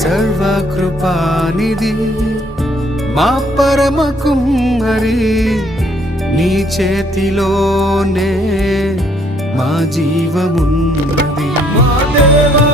సర్వకృపానిధి మా పరమ కుమ్మరి, నీ చేతిలోనే మా జీవమున్నది. మా దేవా